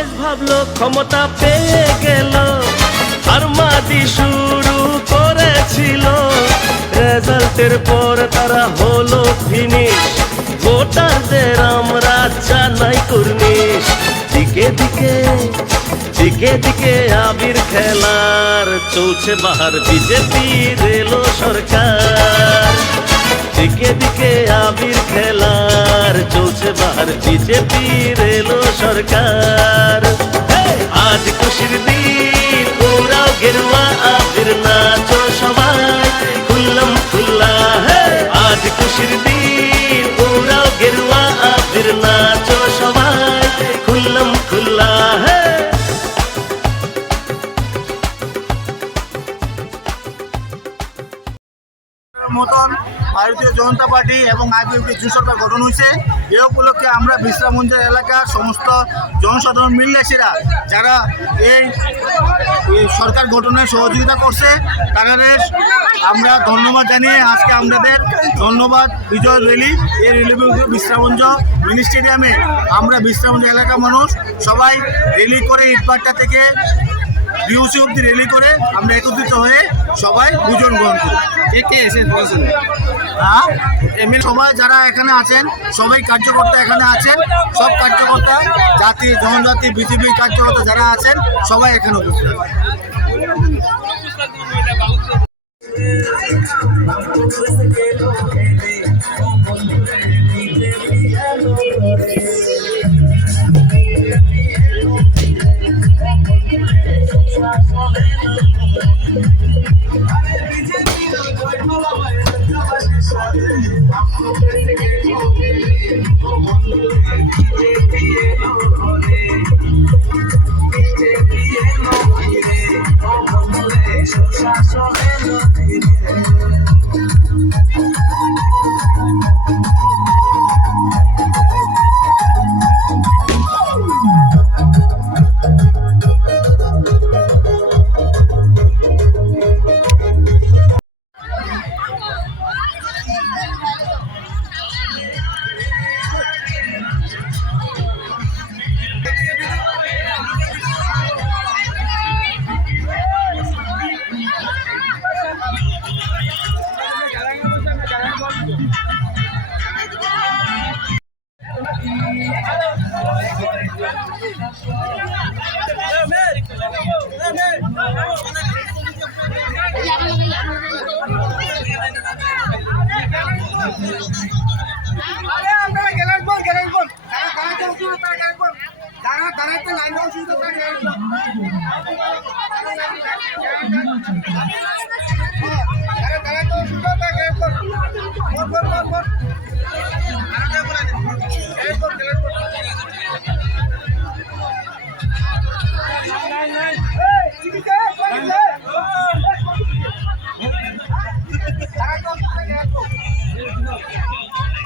দেশ ভাবলো ক্ষমতা পেয়ে গেল, আর মাদি শুরু করেছিল। রেজাল্টের পর তারা হলো ফিনিশ, ভোটারদের আমরা জানাই কুর্নিশ। দিকে দিকে দিকে দিকে আবির খেলার চলছে বাহার, বিজেপির এলো সরকার। দিকে দিকে আবির খেলার চলছে বাহার, বিজেপির এলো সরকার। আজ খুশির দিন, ওরাও গেরুয়া আবির নাচো সবাই খুল্লাম খুল্লা। আজ খুশির দিন, ওরাও গেরুয়া আবির নাচো সবাই খুল্লাম খুল্লা। মতন ভারতীয় জনতা পার্টি এবং আইপিএফটি জোট সরকার গঠন হয়েছে। এ উপলক্ষে আমরা বিশ্রামগঞ্জের এলাকার সমস্ত জনসাধারণ মিল্লাসীরা যারা এই সরকার গঠনে সহযোগিতা করছে তাদের আমরা ধন্যবাদ জানিয়ে আজকে আমাদের ধন্যবাদ বিজয় র্যালি, এই র্যালি বিশ্রামগঞ্জ মিনি স্টেডিয়ামে আমরা বিশ্রামগঞ্জ এলাকার মানুষ সবাই র্যালি করে ইটপাট্টা থেকে ডিউসি অব্দি র্যালি করে আমরা একত্রিত হয়ে সবাই ভোজন গ্রহণ করি। কে এসে বলছেন? হ্যাঁ, এমএলএ সবাই যারা এখানে আছেন সবাই কার্যকর্তা এখানে আছেন, সব কার্যকর্তা জাতি জনজাতি বিজেপির কার্যকর্তা যারা আছেন সবাই এখানে উপস্থিত